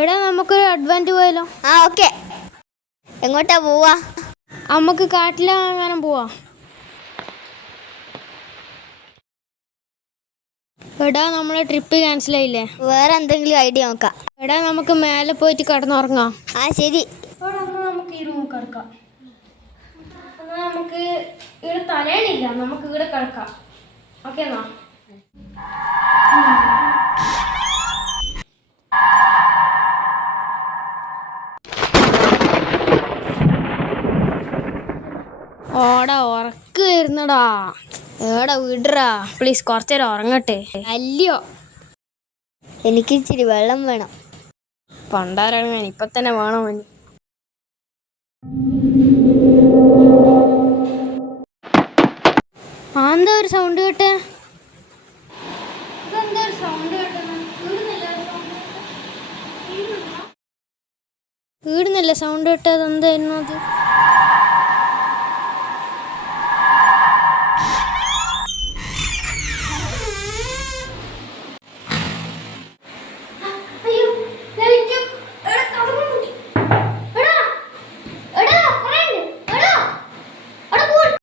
എടാ നമുക്കൊരു അഡ്വാൻറ്റ് പോയാലോ? ആ ഓക്കെ. എങ്ങോട്ടാ പോവാ? നമുക്ക് കാട്ടിലെങ്ങാനും പോവാ. എടാ നമ്മളെ ട്രിപ്പ് ക്യാൻസൽ ആയില്ലേ? വേറെ എന്തെങ്കിലും ഐഡിയ നോക്കാം. എടാ നമുക്ക് മേലെ പോയിട്ട് കിടന്നുറങ്ങാം. ആ ശരി. നമുക്ക് ഈ റൂം കിടക്കാം. നമുക്ക് ഇവിടെ തലേണില്ല, നമുക്ക് ഇവിടെ കിടക്കാം. ഓക്കെ എന്നാ? ഓടാ ഉറക്ക് വരുന്നടാ. ഏടാ വിടറാ പ്ലീസ്, കുറച്ചേരം ഉറങ്ങട്ടെ. അല്ലയോ എനിക്ക് ഇച്ചിരി വെള്ളം വേണം. പണ്ടാരങ്ങാൻ ഇപ്പൊ തന്നെ വേണം. എന്താ ഒരു സൗണ്ട് കേട്ടെ? വീടുന്നല്ലേ സൗണ്ട് കേട്ടത്? എന്തായിരുന്നു അത്?